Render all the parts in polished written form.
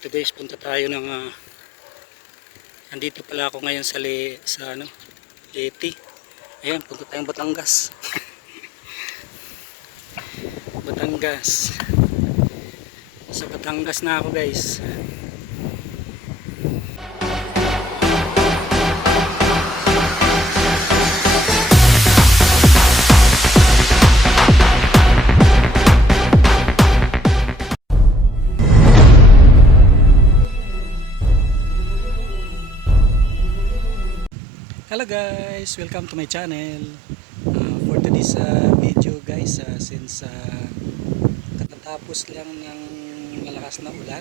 Ito guys, punta tayo ng andito pala ako ngayon sa Leyte. Ayan, punta tayong Batangas. Batangas. Sa Batangas na ako guys. Hello guys, welcome to my channel. For today's video guys, since katatapos lang ng malakas na ulan,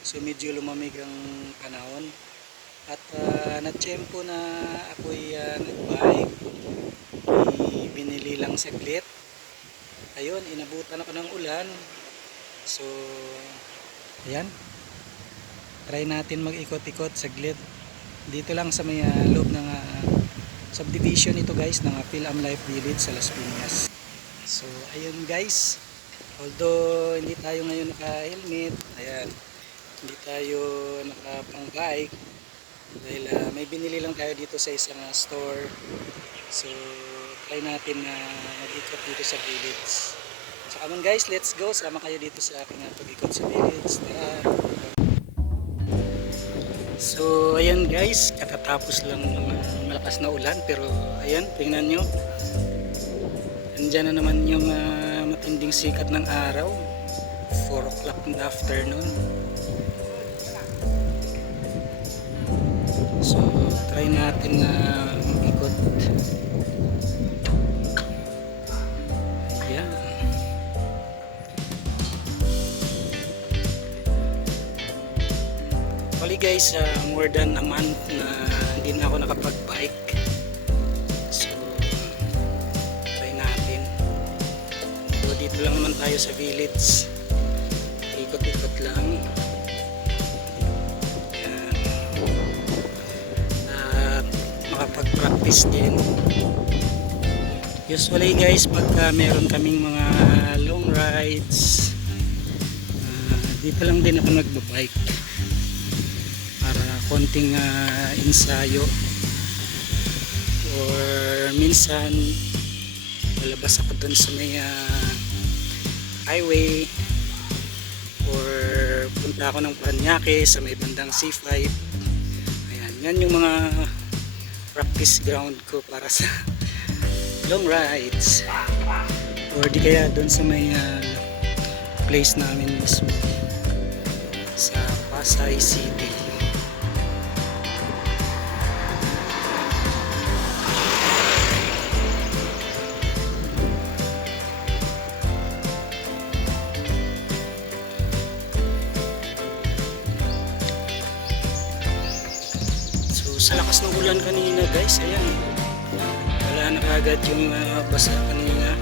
so medyo lumamig ang panahon at natsyempo na ako'y nagbike, binili lang saglit. Ayun, inabutan ako ng ulan, so ayan, try natin mag-ikot-ikot saglit dito lang sa may loob ng subdivision ito guys ng Phil-Am Life Village sa Las Piñas. So ayun guys, although hindi tayo ngayon naka-helmet, ayan, hindi tayo naka-pang-bike dahil may binili lang tayo dito sa isang store. So try natin na mag-ikot dito sa village. So come on guys, let's go, sama kayo dito sa aking pag-ikot sa village. Tara. So ayan guys, katatapos lang ng malakas na ulan, pero ayan, tingnan nyo, andyan na naman yung matinding sikat ng araw, 4 o'clock in the afternoon. So try natin na ikot. Ayan. Actually guys, more than a month na hindi na ako nakapag-bike. So try natin. So dito lang naman tayo sa village, ikot-ikot lang. Ayan. At makapag-practice din. Usually guys, pagka meron kaming mga long rides, dito lang din ako nagbabike para konting ensayo, or minsan lalabas ako dun sa may highway, or punta ako ng Paranaque sa may bandang C5. Ayan, yan yung mga practice ground ko para sa long rides, or di kaya dun sa may place namin mismo sa Pasay City. Sa lakas ng ulan kanina guys, ayan, wala na kagad yung basa kanina.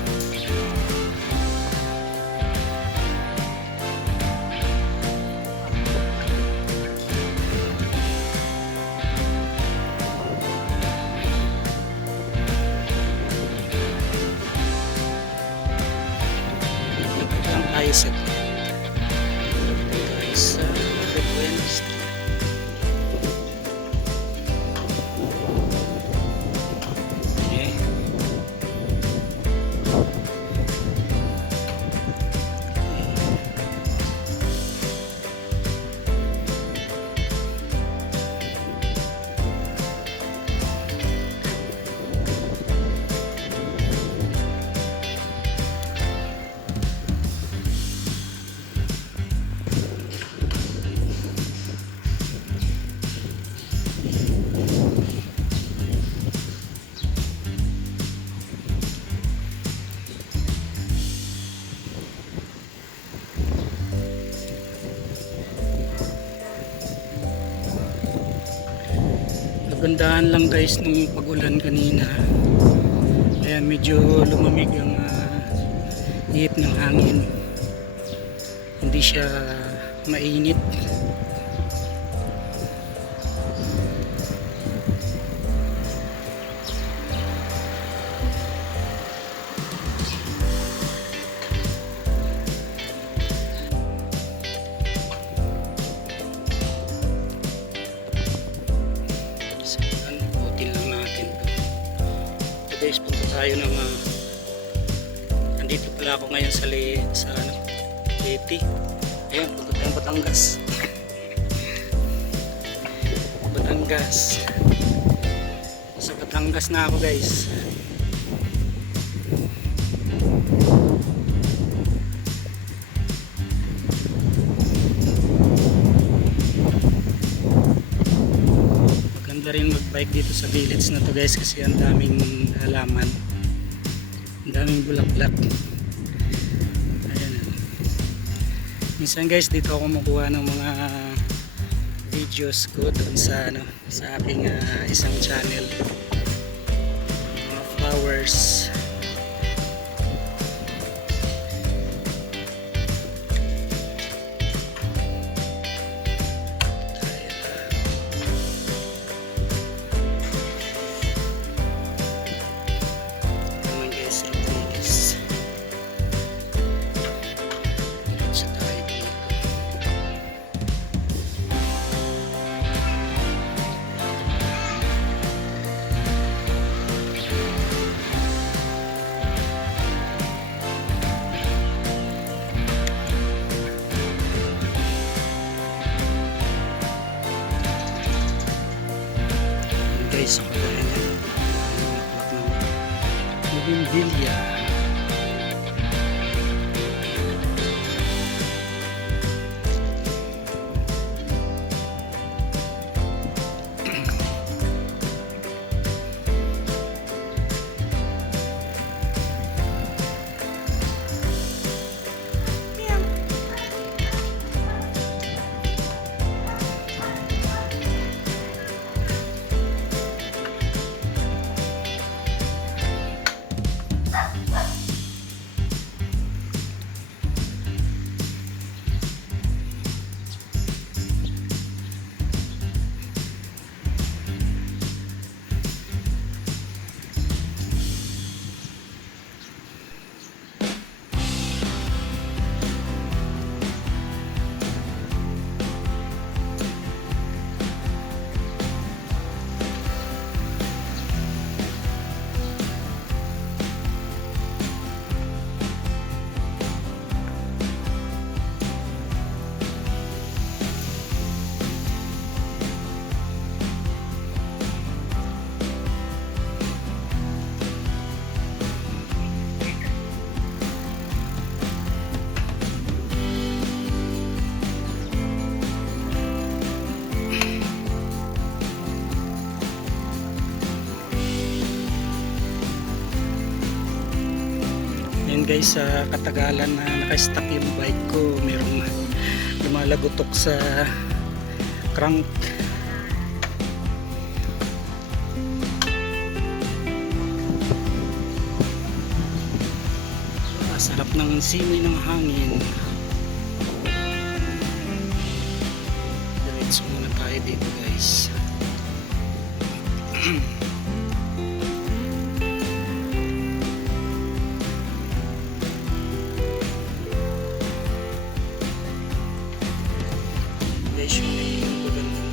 Lapit lang tayo sa Frequency. Nagandahan lang guys nung pag-ulan kanina. Ayan, medyo lumamig ang ihip ng hangin. Hindi siya mainit. tayo ng andito pala ako ngayon sa Leyte. Ayun, punta tayong Batangas. Batangas. Sa Batangas na ako, guys. Maganda rin mag-bike dito sa village na to, guys, kasi ang daming halaman, ang daming bulaklak. Ayan. Minsan, guys, dito ako kumukuha ng mga videos ko doon sa sa aking isang channel, mga flowers. Naman, guys, Rodriguez. Diretso tayo dito. Guys, ako na yan. Naklak ng Bougainvillea. Yan, guys, sa katagalan na naka-stack yung bike ko, merong lumalagotok sa crank. Sarap ng simoy ng hangin. Diretso muna tayo dito, guys. Guys, yung may magandang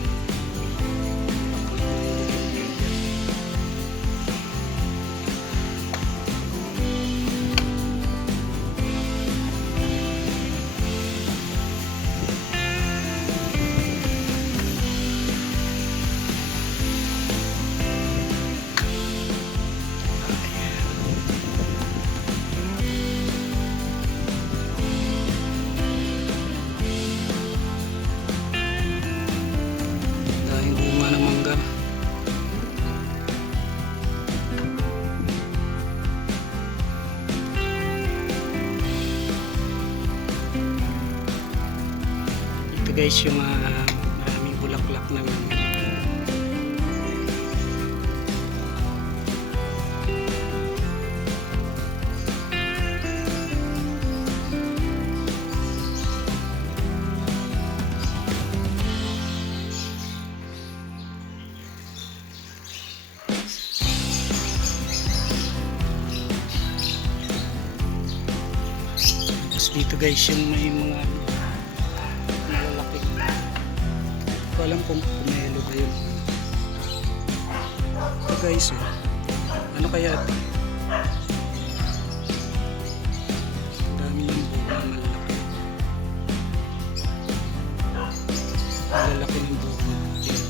dahil bunga ng mangga. Ito, guys, yung maraming bulaklak na dito, guys, yung may mga malalaki. Hindi ko alam kung pumelo ba yun. Ito, guys, ano kaya ito? Ang dami yung bunga, malalaki. Malalaki ng bunga natin.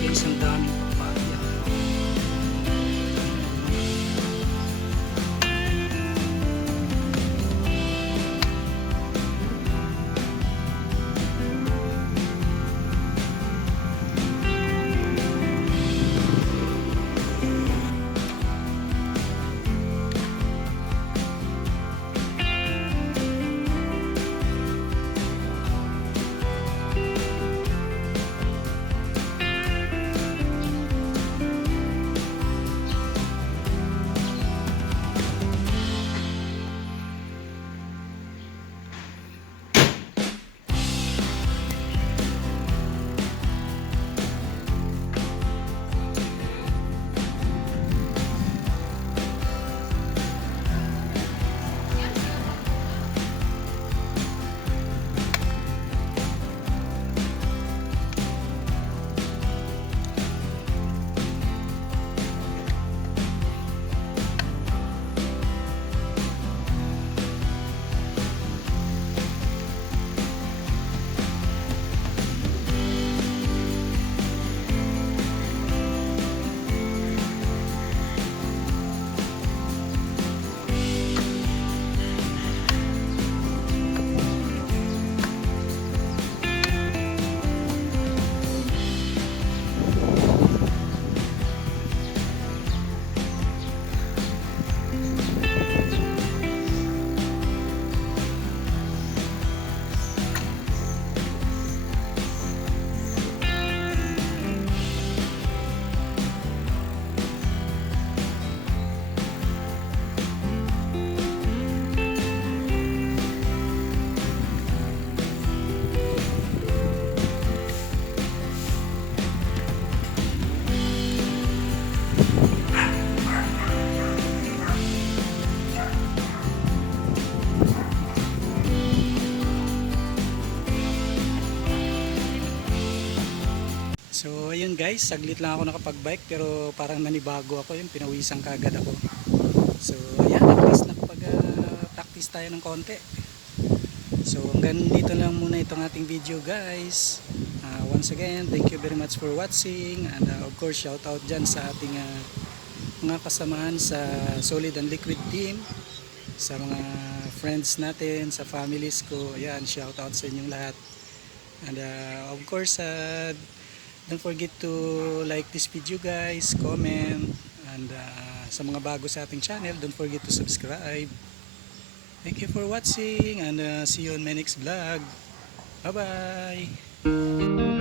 Guys, ang daming papaya. So ayun guys, saglit lang ako nakapag-bike pero parang nanibago ako, yung pinawisan kagad ako. So ayan, at least nakapag-practice tayo ng konti. So hanggang dito lang muna itong ating video guys. Once again, thank you very much for watching, and of course shout out dyan sa ating mga kasamahan sa Solid and Liquid team, sa mga friends natin, sa families ko. Ayan, shout out sa inyong lahat. And of course, don't forget to like this video guys, comment, and sa mga bago sa ating channel, don't forget to subscribe. Thank you for watching, and see you on my next vlog. Bye bye.